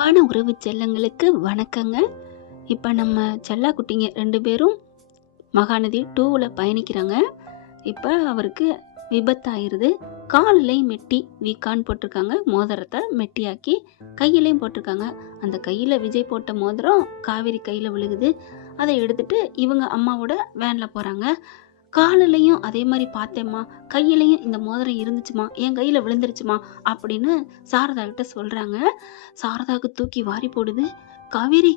அன்பான உறவு செல்லங்களுக்கு வணக்கங்க. இப்போ நம்ம செல்லா குட்டிங்க 2 பேரும் மகாநதி 2ல பயணிக்கிறாங்க. இப்போ அவருக்கு விபத்தாயிருது. காலிலையும் மெட்டி வீக்கான்னு போட்டிருக்காங்க. மோதிரத்தை மெட்டியாக்கி கையிலையும் போட்டிருக்காங்க. அந்த கையில் விஜய் போட்ட மோதிரம் காவேரி கையில் விழுகுது. அதை எடுத்துட்டு இவங்க அம்மாவோட வேனில் போகிறாங்க. காலிலையும் அதே மாதிரி பார்த்தேம்மா, கையிலையும் இந்த மோதிரம் இருந்துச்சுமா, என் கையில் விழுந்துருச்சுமா அப்படின்னு சாரதா கிட்ட சொல்கிறாங்க. சாரதாவுக்கு தூக்கி வாரி போடுது. காவேரி,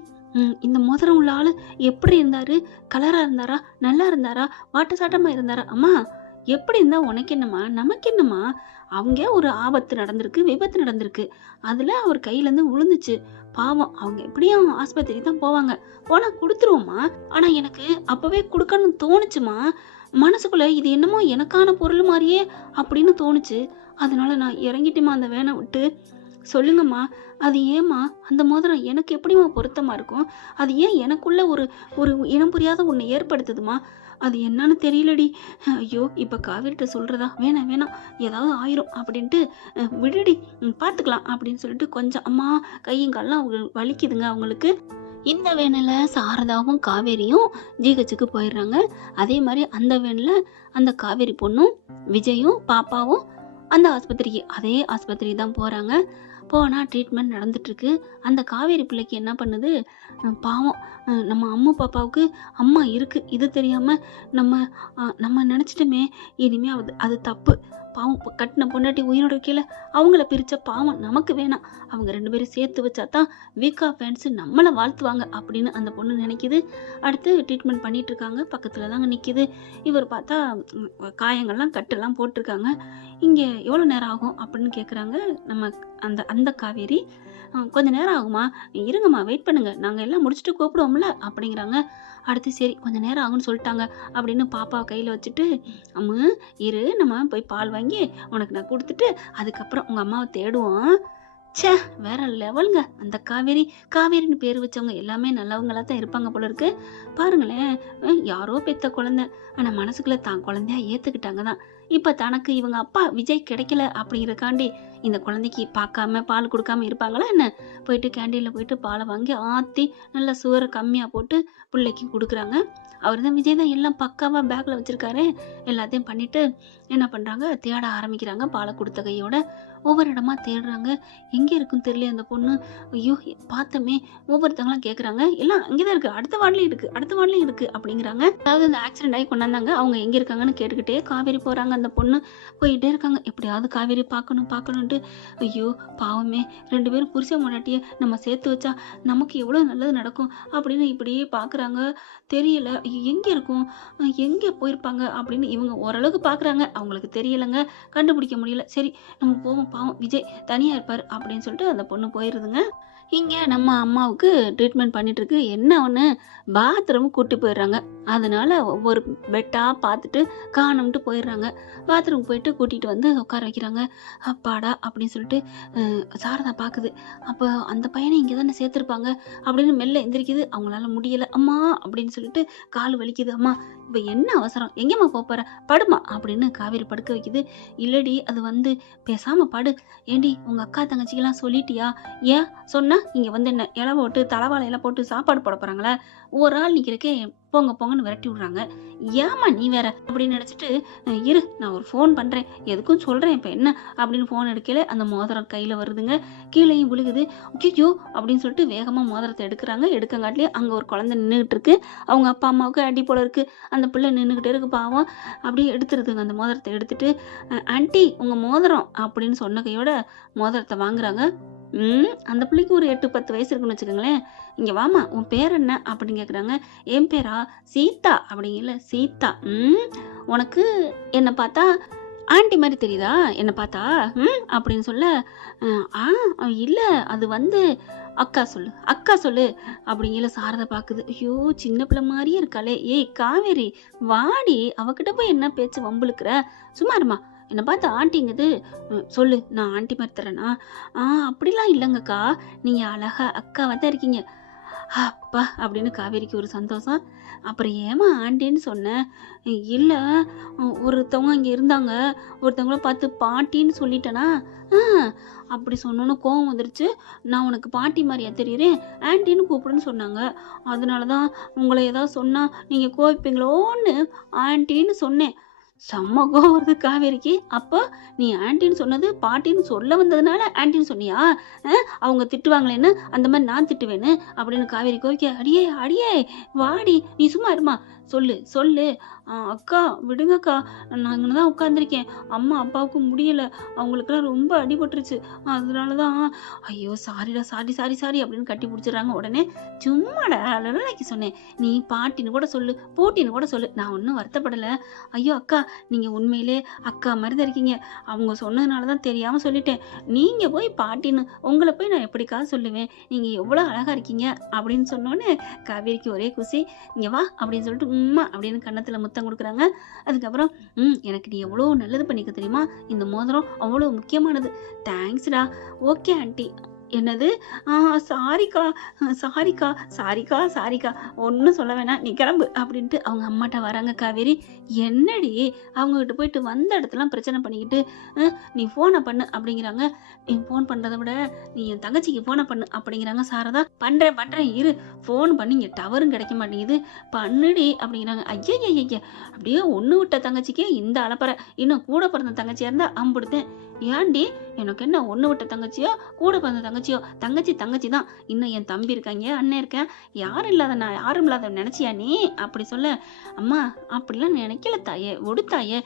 இந்த மோதிரம் உள்ள ஆள் எப்படி இருந்தாரு? கலராக இருந்தாரா, நல்லா இருந்தாரா, வாட்ட சாட்டமாக இருந்தாரா? அம்மா எப்படி இருந்தா உனக்கு என்னம்மா, நமக்கு என்னம்மா? அவங்க ஒரு ஆபத்து நடந்திருக்கு, விபத்து நடந்திருக்கு, அதில் அவர் கையிலேருந்து விழுந்துச்சு. பாவம், அவங்க எப்படியும் ஆஸ்பத்திரிக்கு தான் போவாங்க, போனால் கொடுத்துருவோம்மா. ஆனால் எனக்கு அப்போவே கொடுக்கணும்னு தோணுச்சுமா. மனசுக்குள்ள இது என்னமோ எனக்கான பொருள் மாதிரியே அப்படின்னு தோணுச்சு. அதனால நான் இறங்கிட்டுமா அந்த வேனை விட்டு. சொல்லுங்கம்மா, அது ஏம்மா அந்த மோதிரம் எனக்கு எப்படிம்மா பொருத்தமாக இருக்கும்? அது ஏன் எனக்குள்ள ஒரு ஒரு இனம் புரியாத ஒன்று ஏற்படுத்துதுமா? அது என்னன்னு தெரியலடி. ஐயோ, இப்போ காவேரிட்ட சொல்கிறதா? வேணாம் வேணாம், ஏதாவது ஆயிரும் அப்படின்ட்டு விடுடி, பார்த்துக்கலாம் அப்படின்னு சொல்லிட்டு கொஞ்சம் அம்மா கையும் கால்லாம் வலிக்குதுங்க அவங்களுக்கு. இந்த வேனில் சாரதாவும் காவேரியும் ஜிஹெச்சுக்கு போயிடுறாங்க. அதே மாதிரி அந்த வேனில் அந்த காவேரி பொண்ணும் விஜயும் பாப்பாவும் அந்த ஆஸ்பத்திரிக்கு, அதே ஆஸ்பத்திரி தான் போகிறாங்க. போனால் ட்ரீட்மெண்ட் நடந்துட்டுருக்கு. அந்த காவேரி பிள்ளைக்கு என்ன பண்ணுது, பாவம், நம்ம அம்மா பாப்பாவுக்கு அம்மா இருக்குது இது தெரியாமல் நம்ம நினச்சிட்டோமே, இனிமேல் அது தப்பு. பாவம், கட்டின பொண்டாட்டி உயிரோட கீழே அவங்கள பிரித்த பாவம் நமக்கு வேணாம். அவங்க 2 பேரும் சேர்த்து வச்சா தான் வீக்கா ஃபேன்ஸு நம்மளை வாழ்த்துவாங்க அப்படின்னு அந்த பொண்ணு நினைக்கிது. அடுத்து ட்ரீட்மெண்ட் பண்ணிகிட்டு இருக்காங்க. பக்கத்தில் தாங்க நிற்கிது. இவர் பார்த்தா காயங்கள்லாம் கட்டெல்லாம் போட்டிருக்காங்க. இங்கே எவ்வளோ நேரம் ஆகும் அப்படின்னு கேட்குறாங்க நம்ம அந்த காவேரி. கொஞ்சம் நேரம் ஆகுமா, இருங்கம்மா வெயிட் பண்ணுங்கள், நாங்கள் எல்லாம் முடிச்சுட்டு கூப்பிடுவோம்ல அப்படிங்கிறாங்க. அடுத்து சரி கொஞ்சம் நேரம் ஆகும்னு சொல்லிட்டாங்க அப்படின்னு பாப்பாவை கையில் வச்சுட்டு, அம்மு இரு, நம்ம போய் பால் வாங்கி உனக்கு நான் கொடுத்துட்டு அதுக்கப்புறம் உங்கள் அம்மாவை தேடுவோம். ச்சே, வேற லெவலுங்க அந்த காவேரி. காவேரின்னு பேர் வச்சவங்க எல்லாமே நல்லவங்களாக தான் இருப்பாங்க போல இருக்கு. பாருங்களேன், யாரோ பெத்த குழந்தை, ஆனால் மனசுக்குள்ளே தான் குழந்தையா ஏற்றுக்கிட்டாங்க தான். இப்போ தனக்கு இவங்க அப்பா விஜய் கிடைக்கல அப்படிங்கிறக்காண்டி இந்த குழந்தைக்கு பார்க்காம பால் கொடுக்காம இருப்பாங்களா என்ன? போயிட்டு கேண்டீனில் போயிட்டு பாலை வாங்கி ஆற்றி நல்லா சுகரை கம்மியாக போட்டு பிள்ளைக்கு கொடுக்குறாங்க. அவர் தான் விஜய் தான் எல்லாம் பக்காவாக பேக்கில் வச்சுருக்காரு. எல்லாத்தையும் பண்ணிவிட்டு என்ன பண்ணுறாங்க, தேட ஆரம்பிக்கிறாங்க. பாலை கொடுத்த கையோட ஒவ்வொரு இடமா தேடுறாங்க. எங்கே இருக்குன்னு தெரியல அந்த பொண்ணு. ஐயோ பார்த்தோமே, ஒவ்வொருத்தவங்களாம் கேட்குறாங்க. எல்லாம் அங்கே தான் இருக்குது, அடுத்த வார்டிலையும் இருக்குது, அடுத்த வார்டிலையும் இருக்குது அப்படிங்கிறாங்க. அதாவது அந்த ஆக்சிடென்ட் ஆகி கொண்டாந்தாங்க, அவங்க எங்கே இருக்காங்கன்னு கேட்டுக்கிட்டே காவேரி போகிறாங்க. அந்த பொண்ணு போயிட்டே இருக்காங்க, எப்படியாவது காவேரி பார்க்கணுன்ட்டு. ஐயோ பாவமே, 2 பேரும் புருஷன் முன்னாட்டியே நம்ம சேர்த்து வச்சா நமக்கு எவ்வளோ நல்லது நடக்கும் அப்படின்னு இப்படியே பார்க்குறாங்க. தெரியல எங்கே இருக்கும், எங்கே போயிருப்பாங்க அப்படின்னு இவங்க ஓரளவுக்கு பார்க்குறாங்க. அவங்களுக்கு தெரியலைங்க, கண்டுபிடிக்க முடியல. சரி நம்ம போவோம், பாவம் விஜய் தனியாக இருப்பார் அப்படின்னு சொல்லிட்டு அந்த பொண்ணு போயிடுதுங்க. இங்கே நம்ம அம்மாவுக்கு ட்ரீட்மெண்ட் பண்ணிகிட்ருக்கு. என்ன ஒன்று, பாத்ரூம் கூட்டி போயிடுறாங்க. அதனால் ஒவ்வொரு பெட்டாக பார்த்துட்டு காணும்ட்டு போயிடுறாங்க. பாத்ரூம் போயிட்டு கூட்டிகிட்டு வந்து உட்கார வைக்கிறாங்க. அப்பாடா அப்படின்னு சொல்லிட்டு சாரதா பார்க்குது. அப்போ அந்த பையனை இங்கே தானே சேர்த்துருப்பாங்க அப்படின்னு மெல்ல எந்திரிக்குது. அவங்களால முடியலை. அம்மா அப்படின்னு சொல்லிட்டு கால் வலிக்குது. அம்மா இப்போ என்ன அவசரம், எங்கேம்மா போகிற, படுமா அப்படின்னு காவேரி படுக்க வைக்குது. இல்லடி, அது வந்து பேசாமல் படு. ஏண்டி உங்கள் அக்கா தங்கச்சிக்கெல்லாம் சொல்லிட்டியா? ஏன் சொன்னா இங்கே வந்து என்ன இலை போட்டு தலைவாழை இலை போட்டு சாப்பாடு போட போகிறாங்களா? ஒரு ஆள் நிற்கிறக்கே போங்க போங்கன்னு விரட்டி விட்றாங்க. ஏமா நீ வேற அப்படின்னு நினச்சிட்டு, இரு நான் ஒரு ஃபோன் பண்ணுறேன், எதுக்கும் சொல்கிறேன் இப்போ என்ன அப்படின்னு ஃபோன் எடுக்கல. அந்த மோதிரம் கையில் வருதுங்க, கீழேயும் விழுகுது. ஐயோ அப்படின்னு சொல்லிட்டு வேகமாக மோதிரத்தை எடுக்கிறாங்க. எடுக்கங்காட்டிலே அங்கே ஒரு குழந்தை நின்றுக்கிட்டு இருக்கு. அவங்க அப்பா அம்மாவுக்கு அடி போல இருக்குது. அந்த பிள்ளை நின்றுக்கிட்டே இருக்கு பாவம். அப்படியே எடுத்துருதுங்க. அந்த மோதிரத்தை எடுத்துட்டு, ஆண்டி உங்கள் மோதிரம் அப்படின்னு சொன்ன கையோட மோதிரத்தை வாங்குறாங்க. அந்த பிள்ளைக்கு ஒரு 8-10 வயசு இருக்குன்னு வச்சுக்கோங்களேன். இங்கே வாமா, உன் பேர் என்ன அப்படின்னு கேட்குறாங்க. என் பேரா சீதா அப்படிங்கல. சீதா, உனக்கு என்னை பார்த்தா ஆண்டி மாதிரி தெரியுதா என்னை பார்த்தா அப்படின்னு சொல்ல, இல்லை அது வந்து அக்கா சொல்லு, அக்கா சொல்லு அப்படிங்கல. சாரதை பார்க்குது. ஐயோ சின்ன பிள்ளை மாதிரியே இருக்காளே. ஏய் காவேரி வாடி, அவகிட்ட போய் என்ன பேச்சு வம்புழுக்கிற, சும்மாருமா, என்னை பார்த்து ஆண்டிங்குது, சொல்லு நான் ஆண்டி மாதிரி தரேனா? அப்படிலாம் இல்லைங்கக்கா, நீங்கள் அழகா அக்காவாக தான் இருக்கீங்க. அப்பா அப்படின்னு காவேரிக்கு ஒரு சந்தோஷம். அப்புறம் ஏமா ஆண்டின்னு சொன்னேன்? இல்லை, ஒருத்தவங்க இங்கே இருந்தாங்க, ஒருத்தவங்கள பார்த்து பாட்டின்னு சொல்லிட்டேனா? ஆ அப்படி சொன்னோன்னு கோவம் வந்துருச்சு. நான் உனக்கு பாட்டி மாதிரியா தெரியுறேன், ஆண்டின்னு கூப்பிடுன்னு சொன்னாங்க. அதனால தான் உங்களை ஏதாவது சொன்னால் நீங்கள் கோவிப்பீங்களோன்னு ஆண்டின்னு சொன்னேன். செம்ம கோவம் வருது காவேரிக்கு. அப்போ நீ ஆண்டின்னு சொன்னது பாட்டின்னு சொல்ல வந்ததுனால ஆண்டின்னு சொன்னியா? அவங்க திட்டுவாங்களேன்னு அந்த மாதிரி நான் திட்டுவேன்னு அப்படின்னு காவேரி கோவிக்க, அடியே அடியே வாடி, நீ சும்மா இருமா, சொல்லு சொல்லு. அக்கா விடுங்கக்கா, நான் இங்கே தான் உட்காந்துருக்கேன், அம்மா அப்பாவுக்கு முடியல, அவங்களுக்குலாம் ரொம்ப அடிபட்டுருச்சு, அதனால தான். ஐயோ சாரிடா, சாரி சாரி சாரி அப்படின்னு கட்டி பிடிச்சிடுறாங்க. உடனே சும்மாடா லொலலைக்கு சொன்னேன், நீ பாட்டின்னு கூட சொல்லு, போட்டின்னு கூட சொல்லு, நான் ஒன்றும் வருத்தப்படலை. ஐயோ அக்கா, நீங்கள் உண்மையிலே அக்கா மாதிரி தான் இருக்கீங்க, அவங்க சொன்னதுனால தான் தெரியாமல் சொல்லிட்டேன். நீங்கள் போய் பாட்டின்னு உங்களை போய் நான் எப்படிக்கா சொல்லுவேன், நீங்கள் எவ்வளோ அழகாக இருக்கீங்க அப்படின்னு சொன்னோன்னே காவேரிக்கு ஒரே குசி. இங்கே வா அப்படின்னு சொல்லிட்டு உம்மா அப்படின்னு கன்னத்தில் முத்தம் கொடுக்குறாங்க. அதுக்கப்புறம் எனக்கு நீ எவ்வளோ நல்லது பண்ணிக்க தெரியுமா, இந்த மோதிரம் அவ்வளோ முக்கியமானது, தேங்க்ஸ்டா. Okay aunty. என்னது? சாரிக்கா சாரிக்கா சாரிக்கா சாரிக்கா, ஒன்றும் சொல்ல வேணாம், நீ கிளம்பு அப்படின்ட்டு அவங்க அம்மாட்ட வராங்க. காவேரி என்னடி அவங்ககிட்ட போயிட்டு வந்த இடத்துலாம் பிரச்சனை பண்ணிக்கிட்டு நீ ஃபோனை பண்ணு அப்படிங்கிறாங்க. நீ ஃபோன் பண்ணுறதை விட நீ என் தங்கச்சிக்கு ஃபோனை பண்ணு அப்படிங்கிறாங்க சாரதா. பண்ணுறேன் இரு, ஃபோன் பண்ணி இங்கே டவரும் கிடைக்க மாட்டேங்குது, பண்ணுடி அப்படிங்கிறாங்க. ஐயா அப்படியே ஒன்று விட்ட தங்கச்சிக்கே இந்த அலப்பறை, இன்னும் கூட பிறந்த தங்கச்சியாக இருந்தால் அம்புடுத்தேன். ஏன்டி, எனக்கு என்ன ஒன்று விட்ட தங்கச்சியோ கூட பிறந்த தங்கச்சியோ, தங்கச்சி தான். இன்னும் என் தம்பி இருக்காங்க, அண்ணன் இருக்கேன், யாரும் இல்லாத நினைச்சியா நீ அப்படி சொல்ல. அம்மா அப்படிலாம் நினைக்கல தாயே, ஒடுத்தாயே,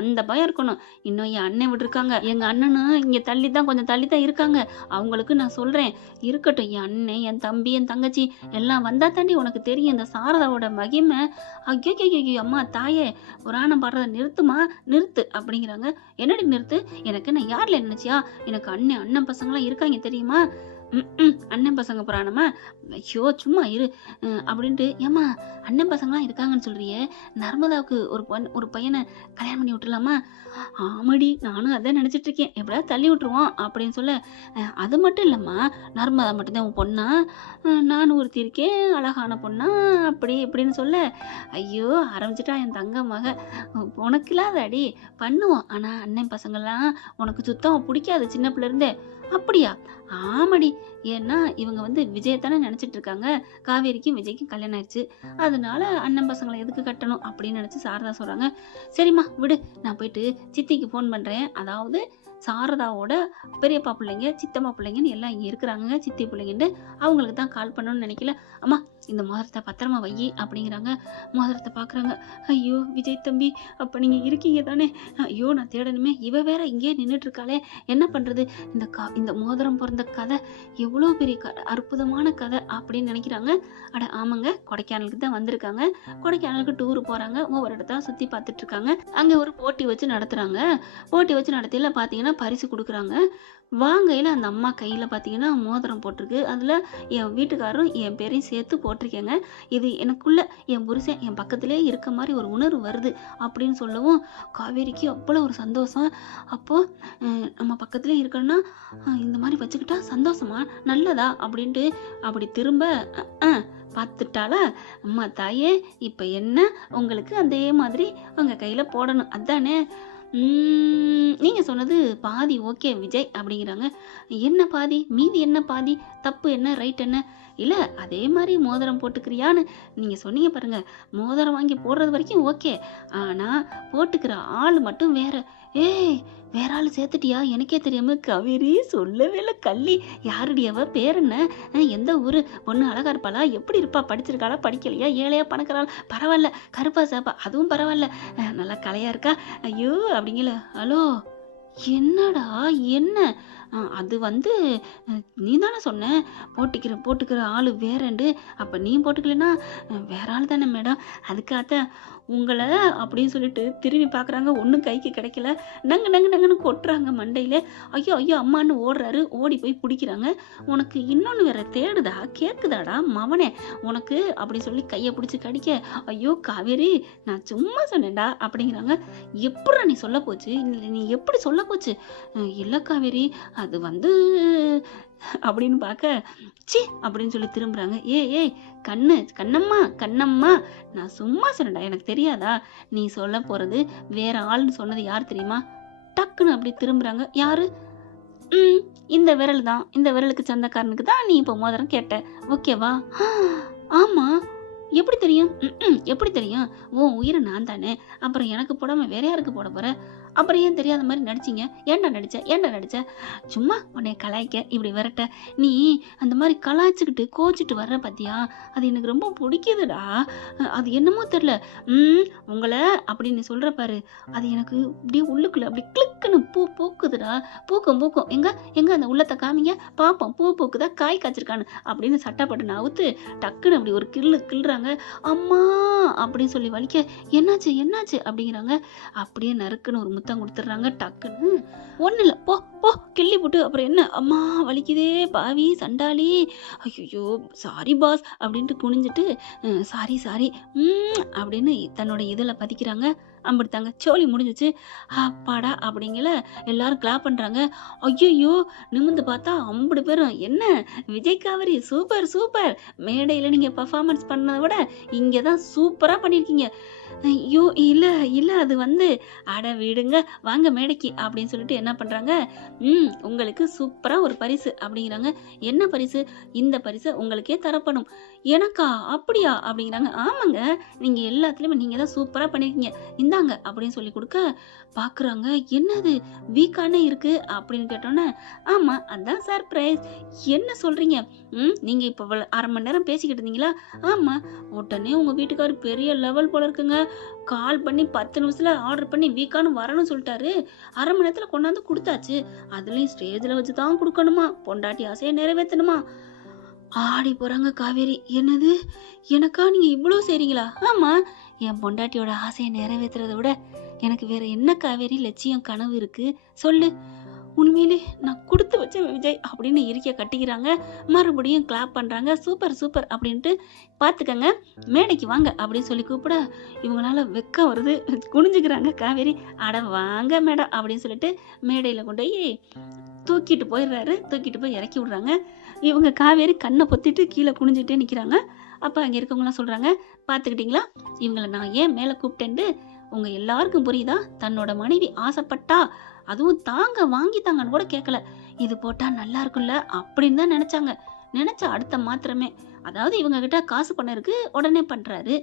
அந்த பயம் இருக்கணும். இன்னும் என் அண்ணன் விட்டுருக்காங்க, எங்க அண்ணனும் இங்க கொஞ்சம் தள்ளி தான் இருக்காங்க, அவங்களுக்கு நான் சொல்றேன் இருக்கட்டும். என் அண்ணன், என் தம்பி, என் தங்கச்சி எல்லாம் வந்தா தாண்டி உனக்கு தெரியும் இந்த சாரதாவோட மகிமை. ஐயோ அம்மா தாயே, புராணம் பாடுறத நிறுத்து அப்படிங்கிறாங்க. என்னடி நிறுத்து, எனக்கு நான் யார்ல நினைச்சியா, எனக்கு அண்ணன் பசங்களாம் இருக்காங்க தெரியுமா? அண்ணன் பசங்க புராணமா? ஐயோ சும்மா இரு அப்படின்ட்டு. ஏமா அண்ணன் பசங்களாம் இருக்காங்கன்னு சொல்றியே, நர்மதாவுக்கு ஒரு பையனை கல்யாணம் பண்ணி விட்டுலாமா? ஆமாடி, நானும் அதான் நினைச்சிட்டு இருக்கேன், எப்படியாவது தள்ளி விட்டுருவோம் அப்படின்னு சொல்ல. அது மட்டும் இல்லம்மா, நர்மதா மட்டும்தான் உன் பொண்ணா? நானும் ஒருத்தி இருக்கேன் அழகான பொண்ணா அப்படி இப்படின்னு சொல்ல. ஐயோ ஆரம்பிச்சிட்டா என் தங்க மக, உனக்கு இல்லாத அடி பண்ணுவோம், ஆனா அண்ணன் பசங்கள்லாம் உனக்கு சுத்தம் பிடிக்காது சின்ன பிள்ளை இருந்தே. அப்படியா? ஆமாடி, ஏன்னா இவங்க விஜயத்தானே நினைச்சிட்டு இருக்காங்க, காவேரிக்கும் விஜய்க்கும் கல்யாணம் ஆயிடுச்சு, அதனால அண்ணன் பசங்களை எதுக்கு கட்டணும் அப்படின்னு நினைச்சு சாரதா சொல்றாங்க. சரிம்மா விடு, நான் போயிட்டு சித்திக்கு ஃபோன் பண்றேன், அதாவது சாரதாவோட பெரியப்பா பிள்ளைங்க, சித்தம்மா பிள்ளைங்கன்னு எல்லாம் இங்கே இருக்கிறாங்க, சித்தி பிள்ளைங்கன்னு அவங்களுக்கு தான் கால் பண்ணணும்னு நினைக்கல. அம்மா இந்த மோதிரத்தை பத்திரமா வை அப்படிங்கிறாங்க. மோதிரத்தை பார்க்குறாங்க. ஐயோ விஜய் தம்பி, அப்போ நீங்கள் இருக்கீங்க தானே? ஐயோ நான் தேடணுமே, இவ வேற இங்கேயே நின்றுட்டு இருக்காளே, என்ன பண்ணுறது? இந்த மோதிரம் பிறந்த கதை எவ்வளோ பெரிய அற்புதமான கதை அப்படின்னு நினைக்கிறாங்க. அட ஆமாங்க, கொடைக்கானலுக்கு தான் வந்திருக்காங்க. கொடைக்கானலுக்கு டூர் போகிறாங்க, ஒவ்வொரு இடத்தா சுற்றி பார்த்துட்டு இருக்காங்க. அங்கே ஒரு போட்டி வச்சு நடத்துகிறாங்க. போட்டி வச்சு நடத்தியில் பார்த்தீங்கன்னா பரிசு கொடுக்குறாங்க. வாங்கையில் அந்த அம்மா கையில் பார்த்தீங்கன்னா மோதிரம் போட்டிருக்கு, அதில் என் வீட்டுக்காரரும் என் பேரையும் சேர்த்து போட்டிருக்கேங்க. இது எனக்குள்ள என் புருஷன் என் பக்கத்திலே இருக்க மாதிரி ஒரு உணர்வு வருது அப்படின்னு சொல்லவும் காவேரிக்கு அவ்வளோ ஒரு சந்தோஷம். அப்போது நம்ம பக்கத்திலே இருக்கணும்னா இந்த மாதிரி வச்சுக்கிட்டா சந்தோஷமா, நல்லதா அப்படின்ட்டு அப்படி திரும்ப பார்த்துட்டாளா. அம்மா தாயே, இப்போ என்ன உங்களுக்கு அதே மாதிரி உங்கள் கையில் போடணும் அதானே? நீங்கள் சொன்னது பாதி ஓகே விஜய் அப்படிங்கிறாங்க. என்ன பாதி, மீதி என்ன பாதி, தப்பு என்ன, ரைட் என்ன? இல்லை அதே மாதிரி மோதிரம் போட்டுக்கிறியான்னு நீங்கள் சொன்னீங்க பாருங்க, மோதிரம் வாங்கி போடுறது வரைக்கும் ஓகே, ஆனால் போட்டுக்கிற ஆள் மட்டும் வேற. ஏய் வேற ஆள் சேர்த்துட்டியா? எனக்கே தெரியாம காவேரி சொல்லவே இல்லை. கள்ளி யாருடைய அவ, பேர் என்ன, எந்த ஊர், பொண்ணு அழகா இருப்பாளா, எப்படி இருப்பா, படிச்சிருக்காளா படிக்கலையா, ஏழையா பணக்காராள், பரவாயில்ல, கருப்பா சாப்பா அதுவும் பரவாயில்ல, நல்லா கலையா இருக்கா, ஐயோ அப்படிங்கல. ஹலோ என்னடா என்ன? அது நீ தானே சொன்ன போட்டுக்கிற ஆள் வேறண்டு, அப்போ நீ போட்டுக்கலன்னா வேற ஆள் தானே மேடம், அதுக்காக உங்களை அப்படின்னு சொல்லிட்டு திரும்பி பார்க்குறாங்க. ஒன்றும் கைக்கு கிடைக்கல, நங்குன்னு கொட்டுறாங்க மண்டையில். ஐயோ அம்மான்னு ஓடுறாரு, ஓடி போய் பிடிக்கிறாங்க. உனக்கு இன்னொன்று வேற தேடுதா, கேட்குதாடா மவனே உனக்கு அப்படின்னு சொல்லி கையை பிடிச்சி கடிக்க. ஐயோ காவேரி நான் சும்மா சொன்னேன்டா அப்படிங்கிறாங்க. எப்படா நீ சொல்ல போச்சு, நீ எப்படி சொல்ல போச்சு? இல்லை காவேரி அது வந்து அப்படின்னு பார்க்க சி அப்படின்னு சொல்லி திரும்புறாங்க. ஏய் கண்ணம்மா கண்ணம்மா, நான் சும்மா சொன்னடா, எனக்கு தெரியாதா? நீ சொல்ல போறது வேற ஆள்னு சொன்னது யார் தெரியுமா? டக்குன்னு அப்படி திரும்புறாங்க. யாரு? இந்த விரல் தான், இந்த விரலுக்கு சொந்தக்காரனுக்கு தான் நீ இப்போ மோதிரம் கேட்ட, ஓகேவா? ஆமா. எப்படி தெரியும்? எப்படி தெரியும்? உன் உயிரை நான் தானே, அப்புறம் எனக்கு போடாம வேற யாருக்கு போட போற? அப்புறம் ஏன் தெரியாத மாதிரி நடிச்சிங்க? ஏன்டா நடிச்ச? சும்மா உன்னை கலாய்க்க, இப்படி விரட்ட. நீ அந்த மாதிரி கலாய்ச்சிக்கிட்டு கோச்சிட்டு வர்ற பாத்தியா, அது எனக்கு ரொம்ப பிடிக்குதுடா. அது என்னமோ தெரியல, உங்களை அப்படின்னு சொல்ற பாரு, அது எனக்கு அப்படியே உள்ளுக்குள்ள அப்படி கிளிக்குன்னு பூ பூக்குதுடா. பூக்கும் எங்க அந்த உள்ளத்தை காமிங்க பாப்போம், பூ பூக்குதா காய் காய்ச்சிருக்கான்னு அப்படின்னு சட்டப்பட்டு நவுத்து டக்குன்னு அப்படி ஒரு கிள்ளுறாங்க. அம்மா அப்படின்னு சொல்லி வலிக்க, என்னாச்சு அப்படிங்கிறாங்க. அப்படியே நறுக்குன்னு ஒரு முத்தம் கொடுத்துட்றாங்க. டக்குன்னு ஒன்றும் இல்லை, போ கிள்ளி போட்டு அப்புறம் என்ன, அம்மா வலிக்குதே பாவி சண்டாளி, ஐயோ சாரி பாஸ் அப்படின்ட்டு குனிஞ்சிட்டு சாரி அப்படின்னு தன்னோட இதில் பதிக்கிறாங்க. அம்பிடுத்தாங்க, சோழி முடிஞ்சிச்சு, அப்பாடா அப்படிங்கல எல்லாரும் கிளாப் பண்ணுறாங்க. ஐயோ நிமிந்து பார்த்தா அம்புடு பேரும், என்ன விஜய் காவேரி சூப்பர், மேடையில் நீங்கள் பர்ஃபார்மன்ஸ் பண்ணதை விட இங்கே தான் சூப்பராக பண்ணியிருக்கீங்க. ஐயோ இல்லை அது வந்து, அட விடுங்க வாங்க மேடைக்கு அப்படின்னு சொல்லிட்டு என்ன பண்ணுறாங்க, உங்களுக்கு சூப்பராக ஒரு பரிசு அப்படிங்கிறாங்க. என்ன பரிசு? இந்த பரிசை உங்களுக்கே தரப்படும். எனக்கா? அப்படியா அப்படிங்கிறாங்க. ஆமாங்க, நீங்கள் எல்லாத்துலேயுமே நீங்கள் தான் சூப்பராக பண்ணியிருக்கீங்க, இந்தாங்க அப்படின்னு சொல்லி கொடுக்க பார்க்குறாங்க. என்னது வீக்கானே இருக்குது அப்படின்னு கேட்டோன்னே, ஆமாம் அதான் சர்ப்ரைஸ். என்ன சொல்கிறீங்க? நீங்கள் இப்போ அரை மணி நேரம் பேசிக்கிட்டு இருந்தீங்களா? ஆமாம். உடனே உங்கள் வீட்டுக்காரர் பெரிய லெவல் போல இருக்குங்க, கால் பண்ணி 10 நிமிஷத்தில் ஆர்டர் பண்ணி வீக்கானு வரணும்னு சொல்லிட்டாரு. அரை மணி நேரத்தில் கொண்டாந்து கொடுத்தாச்சு. அதுலேயும் ஸ்டேஜில் வச்சு தான் கொடுக்கணுமா, பொண்டாட்டி ஆசையை நிறைவேற்றணுமா. ஆடி போகிறாங்க காவேரி. என்னது, எனக்கா நீங்கள் இவ்வளோ செய்கிறீங்களா? ஆமாம், என் பொண்டாட்டியோட ஆசையை நிறைவேற்றுறதை விட எனக்கு வேற என்ன காவேரி லட்சியம் கனவு இருக்கு சொல்லு. உண்மையிலே நான் கொடுத்து வச்சேன் விஜய் அப்படின்னு இருக்க கட்டிக்கிறாங்க. மறுபடியும் கிளாப் பண்ணுறாங்க. சூப்பர் அப்படின்ட்டு, பார்த்துக்கங்க மேடைக்கு வாங்க அப்படின்னு சொல்லி கூப்பிட இவங்களால வெக்கம் வருது, குனிஞ்சுக்கிறாங்க. காவேரி அட வாங்க மேடம் அப்படின்னு சொல்லிட்டு மேடையில் கொண்டு போய் தூக்கிட்டு போய் இறக்கி விடுறாங்க. இவங்க காவேரி கண்ணை பொத்திட்டு கீழே குனிஞ்சிட்டே நிற்கிறாங்க. அப்போ அங்கே இருக்கவங்களாம் சொல்கிறாங்க, பார்த்துக்கிட்டிங்களா இவங்களை நான் ஏன் மேலே கூப்பிட்டேன்ட்டு உங்கள் எல்லாருக்கும் புரியுதா? தன்னோட மனைவி ஆசைப்பட்டா, அதுவும் வாங்கித்தாங்கன்னு கூட கேட்கல, இது போட்டா நல்லா இருக்கும்ல அப்படின்னு தான் நினைச்ச அடுத்த மாத்திரமே, அதாவது இவங்க கிட்ட காசு பணம் இருக்கு, உடனே பண்றாரு.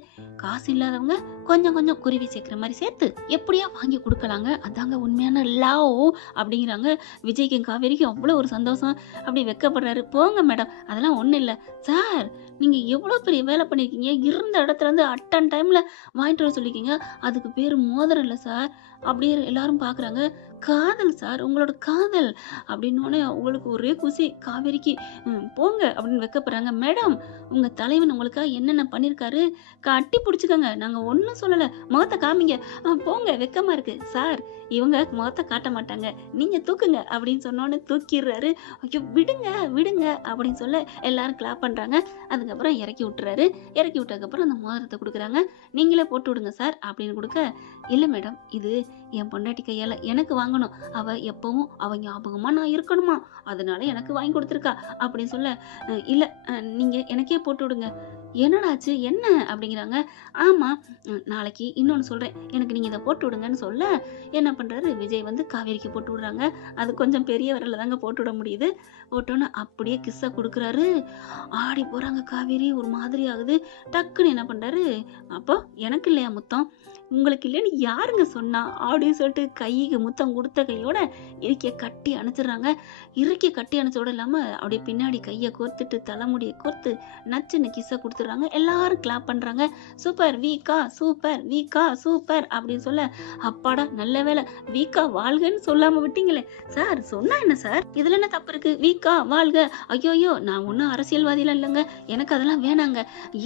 காசு இல்லாதவங்க கொஞ்சம் குருவி சேர்க்கிற மாதிரி சேர்த்து எப்படியா வாங்கி கொடுக்கலாங்க, அதாங்க உண்மையான லவ் அப்படிங்கிறாங்க. விஜய்க்கும் காவேரிக்கும் அவ்வளோ ஒரு சந்தோஷம். அப்படி வெக்கப்படுறாரு. போங்க மேடம், அதெல்லாம் ஒன்றும் இல்லை சார், நீங்கள் எவ்வளோ பெரிய வேலை பண்ணியிருக்கீங்க, இருந்த இடத்துல இருந்து அட்டன் டைமில் வாங்கிட்டு வர சொல்லியிருக்கீங்க, அதுக்கு பேர் மோதிரம் இல்லை சார் அப்படியே எல்லாரும் பார்க்குறாங்க. காதல் சார், உங்களோட காதல் அப்படின்னோடனே உங்களுக்கு ஒரே குசி காவேரிக்கு. போங்க அப்படின்னு வெக்கப்படுறாங்க. மேடம், உங்கள் தலைவன் உங்களுக்காக என்னென்ன பண்ணியிருக்காரு, கட்டி பிடிச்சிக்கோங்க, நாங்கள் ஒன்றும் சொல்லலை, முகத்தை காமிங்க. போங்க வெக்கமாக இருக்குது சார், இவங்க முகத்தை காட்ட மாட்டாங்க, நீங்கள் தூக்குங்க அப்படின்னு சொன்னோன்னு தூக்கிடுறாரு. ஐயோ விடுங்க அப்படின்னு சொல்ல எல்லாரும் கிளாப் பண்ணுறாங்க. அதுக்கப்புறம் இறக்கி விட்டுறாரு. இறக்கி விட்டதுக்கப்புறம் அந்த மோதிரத்தை கொடுக்குறாங்க. நீங்களே போட்டு விடுங்க சார் அப்படின்னு கொடுக்க, இல்லை மேடம் இது என் பொண்டாட்டி கையால் எனக்கு வாங்கணும், அவள் எப்பவும் அவள் ஞாபகமாக நான் இருக்கணுமா, அதனால எனக்கு வாங்கி கொடுத்துருக்கா அப்படின்னு சொல்ல, இல்லை நீங்கள் எனக்கே போட்டு விடுங்க. என்னடாச்சு என்ன அப்படிங்கிறாங்க. ஆமாம் நாளைக்கு இன்னொன்று சொல்கிறேன், எனக்கு நீங்கள் இதை போட்டு விடுங்கன்னு சொல்ல என்ன பண்ணுறாரு விஜய் வந்து காவேரிக்கு போட்டு விடுறாங்க. அது கொஞ்சம் பெரிய விரலில் தாங்க போட்டு விட முடியுது. போட்டோன்னு அப்படியே கிஸ்ஸை கொடுக்குறாரு. ஆடி போகிறாங்க காவேரி, ஒரு மாதிரி ஆகுது. டக்குன்னு என்ன பண்ணுறாரு, அப்போ எனக்கு இல்லையா முத்தம், உங்களுக்கு இல்லைன்னு யாருங்க சொன்னா அப்படின்னு சொல்லிட்டு கைக்கு முத்தம் கொடுத்த கையோட இறுக்கிய கட்டி அணைச்சிடுறாங்க. இறுக்கிய கட்டி அணைச்சோட இல்லாமல் அப்படியே பின்னாடி கையை கோர்த்துட்டு தலைமுடியை கோர்த்து நச்சுன்னு கிஸ்ஸை கொடுத்துட்றாங்க. எல்லாரும் கிளாப் பண்ணுறாங்க. சூப்பர் சூப்பர் அப்படின்னு சொல்ல, அப்பாடா நல்ல வேலை வீக்கா வாழ்கன்னு சொல்லாமல் விட்டீங்களே சார். சொன்னா என்ன சார், இதில் என்ன தப்பு இருக்கு, வீக்கா வாழ்க. ஐயோயோ நான் ஒன்றும் அரசியல்வாதிலாம் இல்லைங்க, எனக்கு அதெல்லாம் வேணாங்க.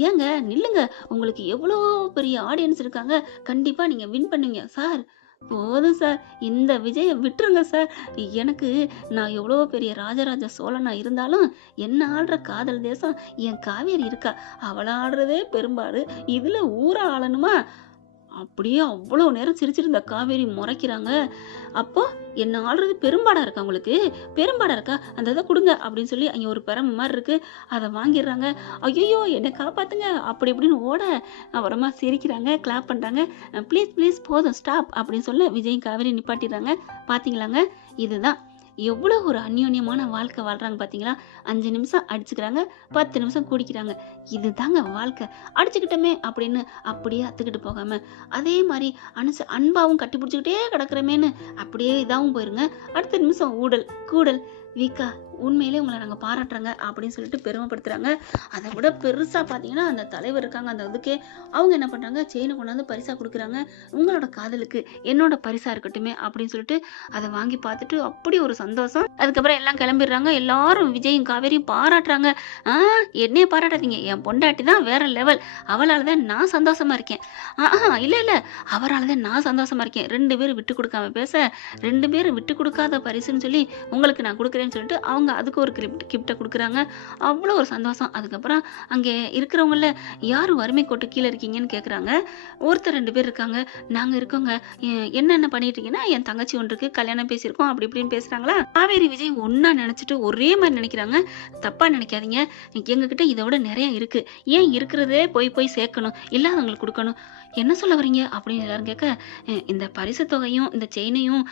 ஏங்க நில்லுங்க, உங்களுக்கு எவ்வளோ பெரிய ஆடியன்ஸ் இருக்காங்க, கண்டிப்பாக நீங்கள் வின் பண்ணுவீங்க சார். போதும் சார், இந்த விஜயை விட்டுருங்க சார். எனக்கு நான் எவ்வளோ பெரிய ராஜராஜ சோழனா இருந்தாலும் என்ன ஆடுற காதல் தேசம் என் காவேரி இருக்கா, அவளை ஆடுறதே பெரும்பாடு, இதில் ஊரை ஆளணுமா அப்படியே அவ்வளோ நேரம் சிரிச்சிருந்த காவேரி முறைக்கிறாங்க. அப்போ என்ன ஆள்றது பெரும்பாடா இருக்கா உங்களுக்கு? பெரும்பாடா இருக்கா? அந்த இதை கொடுங்க அப்படின்னு சொல்லி அங்கே ஒரு பெரம்பு மாதிரி இருக்கு. அதை வாங்கிடுறாங்க. ஐயோ என்னை காப்பாத்துங்க அப்படி இப்படின்னு ஓட அப்புறமா சிரிக்கிறாங்க, கிளாப் பண்றாங்க. ப்ளீஸ் ப்ளீஸ் போதும் ஸ்டாப் அப்படின்னு சொல்ல விஜயும் காவேரி நிப்பாட்டிடுறாங்க. பாத்தீங்களாங்க, இதுதான் எவ்வளோ ஒரு அந்யோன்யமான வாழ்க்கை வாழ்றாங்க பார்த்தீங்களா? 5 நிமிஷம் அடிச்சுக்கிறாங்க, 10 நிமிஷம் குடிக்கிறாங்க. இதுதாங்க வாழ்க்கை. அடிச்சுக்கிட்டோமே அப்படின்னு அப்படியே அத்துக்கிட்டு போகாம, அதே மாதிரி அன்பாவும் கட்டி பிடிச்சிக்கிட்டே கிடக்குறமேன்னு அப்படியே இதாகவும் போயிருங்க. அடுத்த நிமிஷம் ஊடல் கூடல் வீக்கா உண்மையிலே உங்களை நாங்கள் பாராட்டுறோங்க அப்படின்னு சொல்லிட்டு பெருமைப்படுத்துறாங்க. அதை விட பெருசா பார்த்தீங்கன்னா அந்த தலைவர் இருக்காங்க, அந்த இதுக்கே அவங்க என்ன பண்றாங்க, செயினை கொண்டாந்து பரிசா கொடுக்குறாங்க. உங்களோட காதலுக்கு என்னோட பரிசா இருக்கட்டுமே அப்படின்னு சொல்லிட்டு அதை வாங்கி பார்த்துட்டு அப்படி ஒரு சந்தோஷம். அதுக்கப்புறம் எல்லாம் கிளம்பிடுறாங்க. எல்லாரும் விஜயும் காவேரியும் பாராட்டுறாங்க. என்னைய பாராட்டாதீங்க, என் பொண்டாட்டி தான் வேற லெவல், அவளால் தான் நான் சந்தோஷமா இருக்கேன். இல்லை இல்லை, அவரால் தான் நான் சந்தோஷமா இருக்கேன். 2 பேரும் விட்டு கொடுக்காம பேச, 2 பேரும் விட்டு கொடுக்காத பரிசுன்னு சொல்லி உங்களுக்கு நான் கொடுக்குறேன்னு சொல்லிட்டு அவங்க அதுக்கு ஒரு கிஃப்ட்டை கொடுக்குறாங்க. அவ்வளோ ஒரு சந்தோஷம். அதுக்கப்புறம் அங்கே இருக்கிறவங்கள யாரும் வறுமை கோட்டு கீழே இருக்கீங்கன்னு கேட்குறாங்க. ஒருத்தர் 2 பேர் இருக்காங்க. நாங்கள் இருக்கோங்க, என்னென்ன பண்ணிட்டு இருக்கீங்கன்னா என் தங்கச்சி ஒன்று இருக்கு, கல்யாணம் பேசியிருக்கோம் அப்படி இப்படின்னு பேசுகிறாங்களா. காவேரி விஜய் ஒன்றா நினச்சிட்டு ஒரே மாதிரி நினைக்கிறாங்க. தப்பாக நினைக்காதீங்க, எங்ககிட்ட இதை விட நிறையா இருக்குது, ஏன் இருக்கிறதே போய் போய் சேர்க்கணும், இல்லாதவங்களுக்கு கொடுக்கணும், என்ன சொல்ல வரீங்க அப்படின்னு எல்லாரும் கேட்க, இந்த பரிசு தொகையும் இந்த செயினையும்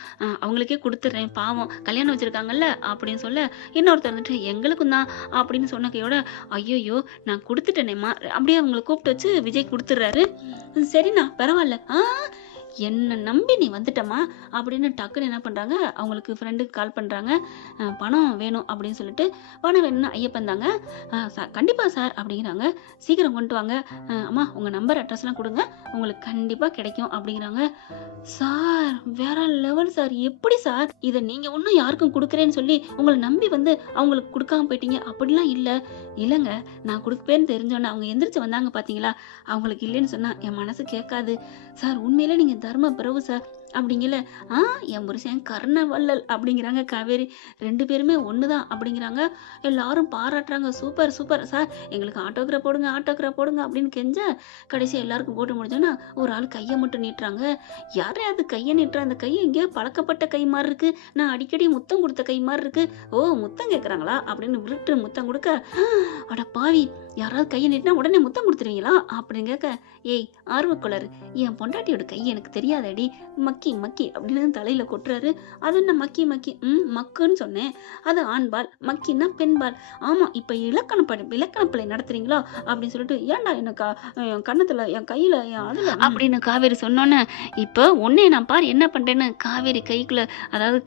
அவங்களுக்கே கொடுத்துட்றேன், பாவம் கல்யாணம் வச்சுருக்காங்கல்ல அப்படின்னு சொல்ல, இன்னொருத்தர் வந்துட்டு எங்களுக்கும் தான் அப்படின்னு சொன்ன கையோட, ஐயோ நான் கொடுத்துட்டேனேம்மா அப்படியே அவங்களை கூப்பிட்டு வச்சு விஜய் கொடுத்துட்றாரு. சரிண்ணா பரவாயில்ல, என்னை நம்பி நீ வந்துட்டமா அப்படின்னு டக்குன்னு என்ன பண்ணுறாங்க, அவங்களுக்கு ஃப்ரெண்டுக்கு கால் பண்ணுறாங்க. பணம் வேணும் அப்படின்னு சொல்லிட்டு, பணம் வேணும்னா ஐயப்பன் தாங்க, கண்டிப்பாக சார் அப்படிங்கிறாங்க. சீக்கிரம் கொண்டு வாங்க, அம்மா உங்கள் நம்பர் அட்ரஸ்லாம் கொடுங்க, உங்களுக்கு கண்டிப்பாக கிடைக்கும் அப்படிங்கிறாங்க. சார் வேற லெவல் சார், எப்படி சார் இதை நீங்கள் ஒன்றும் யாருக்கும் கொடுக்குறேன்னு சொல்லி உங்களை நம்பி வந்து அவங்களுக்கு கொடுக்காம போயிட்டீங்க? அப்படிலாம் இல்லைங்க, நான் கொடுப்பேன்னு தெரிஞ்சோன்னே அவங்க எந்திரிச்சு வந்தாங்க பார்த்தீங்களா, அவங்களுக்கு இல்லைன்னு சொன்னால் என் மனசு கேட்காது சார், உண்மையிலே நீங்கள் தர்ம பிரபு சார் அப்படிங்கல. என் புருஷன் கர்ண வள்ளல் அப்படிங்கிறாங்க காவேரி. 2 பேருமே ஒண்ணுதான் அப்படிங்கிறாங்க. எல்லாரும் பாராட்டுறாங்க. சூப்பர் சூப்பர் சார், எங்களுக்கு ஆட்டோகிராஃப் போடுங்க அப்படின்னு கெஞ்ச, கடைசி எல்லாருக்கும் போட்டு முடிஞ்சோன்னா ஒரு ஆள் கையை மட்டும் நீட்டுறாங்க. யாரையாவது கையை நீட்டுறா, அந்த கையை எங்கேயோ பழக்கப்பட்ட கை மாதிரி இருக்கு, நான் அடிக்கடி முத்தம் கொடுத்த கை மாதிரி இருக்கு, ஓ முத்தம் கேட்குறாங்களா அப்படின்னு விருட்டு முத்தம் கொடுக்க, அட பாவி, யாராவது கையை நீட்டினா உடனே முத்தம் கொடுத்துருவீங்களா அப்படின்னு கேட்க, ஏய் ஆர்வக்குளர், என் பொண்டாட்டியோட கை எனக்கு தெரியாதடி, மக்கி மக்கி அப்படின்னு தலையில கொட்டுறாரு. அது என்ன மக்கி மக்கி, மக்குன்னு சொன்னேன், அது ஆண்பால், மக்கின்னா பெண்பால். ஆமா இப்ப இலக்கண பிள்ளை நடத்துறீங்களா அப்படின்னு சொல்லிட்டு, ஏன்டா எனக்கு என் கண்ணத்துல என் கையில என் அதுல அப்படின்னு காவேரி சொன்னோன்னே, இப்போ உன்னே நான் பாரு என்ன பண்றேன்னு காவேரி கைக்குள்ள அதாவது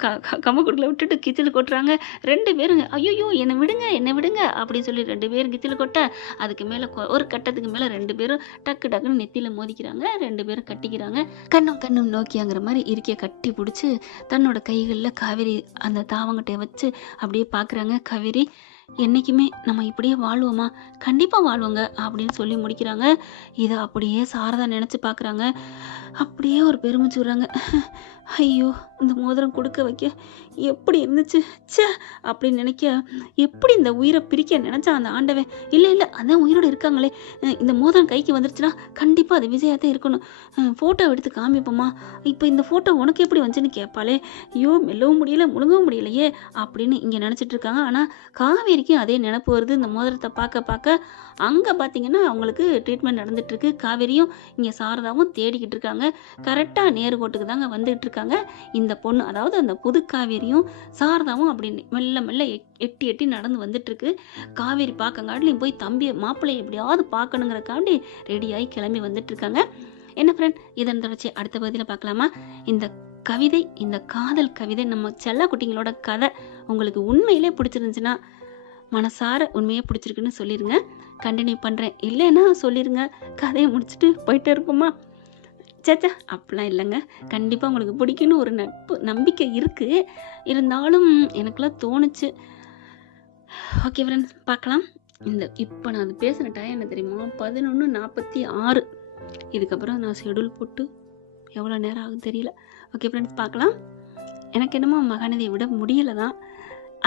கம்மக்குட்டில விட்டுட்டு கிச்சில் கொட்டுறாங்க. 2 பேருங்க ஐயோ என்னை விடுங்க அப்படின்னு சொல்லி 2 பேரும் கிச்சில் கொட்ட, அதுக்கு மேல ஒரு கட்டத்துக்கு மேல 2 பேரும் டக்கு டக்குன்னு நெத்தியில மோதிக்கிறாங்க. 2 பேரும் கட்டிக்கிறாங்க. கண்ணும் நோக்கியாங்கிற மாதிரி இருக்கைய கட்டி பிடிச்சி தன்னோட கைகள்ல காவேரி அந்த தாவங்கட்டைய வச்சு அப்படியே பாக்குறாங்க. காவேரி, என்னைக்குமே நம்ம இப்படியே வாழ்வோமா? கண்டிப்பா வாழ்வோங்க அப்படின்னு சொல்லி முடிக்கிறாங்க. இதை அப்படியே சாரதா நினைச்சு பாக்குறாங்க. அப்படியே ஒரு பெருமிச்சு விடுறாங்க. ஐயோ இந்த மோதிரம் கொடுக்க வைக்க எப்படி இருந்துச்சு ச்சே அப்படின்னு நினைக்க, எப்படி இந்த உயிரை பிரிக்க நினைச்சா அந்த ஆண்டவன், இல்லை அதான் உயிரோடு இருக்காங்களே, இந்த மோதிரம் கைக்கு வந்துருச்சுன்னா கண்டிப்பாக அது விஜயாத்தான் இருக்கணும், ஃபோட்டோ எடுத்து காமிப்போமா, இப்போ இந்த ஃபோட்டோ உனக்கு எப்படி வந்துச்சுன்னு கேட்பாளே, ஐயோ மெல்லவும் முடியல முழுங்கவும் முடியலையே அப்படின்னு இங்கே நினச்சிட்டு இருக்காங்க. ஆனால் காவேரிக்கும் அதே நினப்பு வருது. இந்த மோதிரத்தை பார்க்க அங்கே பார்த்தீங்கன்னா அவங்களுக்கு ட்ரீட்மெண்ட் நடந்துட்டு இருக்கு. காவேரியும் இங்கே சாரதாவும் தேடிக்கிட்டு இருக்காங்க. கரெக்டாக நேர்கோட்டுக்கு தாங்க வந்துகிட்டு இருக்காங்க இந்த பொண்ணு, அதாவது அந்த புது காவேரியும் சாரதாவும் அப்படி மெல்ல எட்டி நடந்து வந்துட்டு இருக்கு. காவேரி பார்க்கங்காட்டிலையும் போய் தம்பியை மாப்பிள்ளையை எப்படியாவது பார்க்கணுங்கிறக்காண்டி ரெடியாகி கிளம்பி வந்துட்டு இருக்காங்க. என்ன ஃப்ரெண்ட், இதன் தொடர்ச்சி அடுத்த பகுதியில் பார்க்கலாமா? இந்த கவிதை, இந்த காதல் கவிதை, நம்ம செல்ல குட்டிங்களோட கதை உங்களுக்கு உண்மையிலே பிடிச்சிருந்துச்சுன்னா மனசார உண்மையே பிடிச்சிருக்குன்னு சொல்லிடுங்க, கண்டினியூ பண்ணுறேன். இல்லைன்னா சொல்லிடுங்க, கதையை முடிச்சுட்டு போயிட்டே இருப்போமா? சேச்சா அப்படிலாம் இல்லைங்க, கண்டிப்பாக உங்களுக்கு பிடிக்குன்னு ஒரு நம்பிக்கை இருக்குது. இருந்தாலும் எனக்குலாம் தோணுச்சு. ஓகே ஃப்ரெண்ட்ஸ், பார்க்கலாம். இப்போ நான் அது பேசுகிற டைம் என்ன தெரியுமா? 11:46. இதுக்கப்புறம் நான் ஷெடியூல் போட்டு எவ்வளோ நேரம் ஆகும் தெரியல. ஓகே ஃப்ரெண்ட்ஸ், பார்க்கலாம். எனக்கு என்னமோ மகாநதியை விட முடியலை தான்,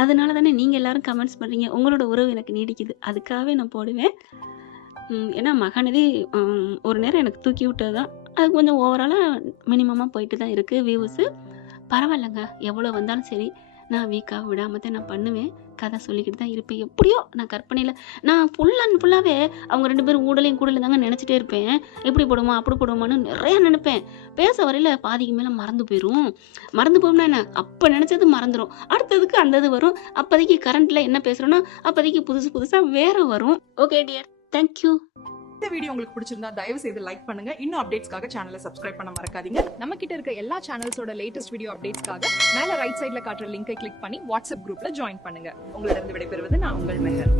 அதனால தானே நீங்கள் எல்லோரும் கமெண்ட்ஸ் பண்ணுறீங்க. உங்களோட உறவு எனக்கு நீடிக்குது, அதுக்காகவே நான் போடுவேன். ஏன்னா மகாநதி ஒரு நேரம் எனக்கு தூக்கி விட்டது தான், அது கொஞ்சம் ஓவராலாக மினிமமாக போயிட்டு தான் இருக்குது வியூஸு. பரவாயில்லங்க. எவ்வளோ வந்தாலும் சரி, நான் வீக்காக விடாம தான் நான் பண்ணுவேன். கதை சொல்லிக்கிட்டு தான் இருப்பேன். எப்படியோ நான் கற்பனையில நான் ஃபுல் அண்ட் ஃபுல்லாவே அவங்க 2 பேரும் ஊடலையும் கூடலையும் தாங்க நெனச்சிட்டே இருப்பேன். இப்படி போடுவோமா, அப்படி போடுவோமான்னு நெறைய நெனைப்பேன். பேச வரையில பாதிக்கு மேல மறந்து போயிரும். மறந்து போகும்னா என்ன? அப்ப நெனச்சது மறந்துரும். அடுத்ததுக்கு அந்த இது வரும். அப்போதைக்கு கரண்ட்ல என்ன பேசுறோம்னா, அப்போதைக்கு புதுசு புதுசா வேற வரும். Okay dear. Thank you. இந்த வீடியோ உங்களுக்கு பிடிச்சிருந்தா தயவு செய்து லைக் பண்ணுங்க. இன்னும் அப்டேட்ஸ்க்காக சேனலை சப்ஸ்கிரைப் பண்ண மறக்காதீங்க. நம்ம கிட்ட இருக்க எல்லா சேனல்ஸோட லேட்டஸ்ட் வீடியோ அப்டேட்ஸ்க்காக மேல ரைட் சைடுல காட்டுற லிங்கை கிளிக் பண்ணி வாட்ஸ்அப் குரூப்ல ஜாயின் பண்ணுங்க. உங்களிடம் விடைபெறுவது நான் உங்கள் மெஹர்.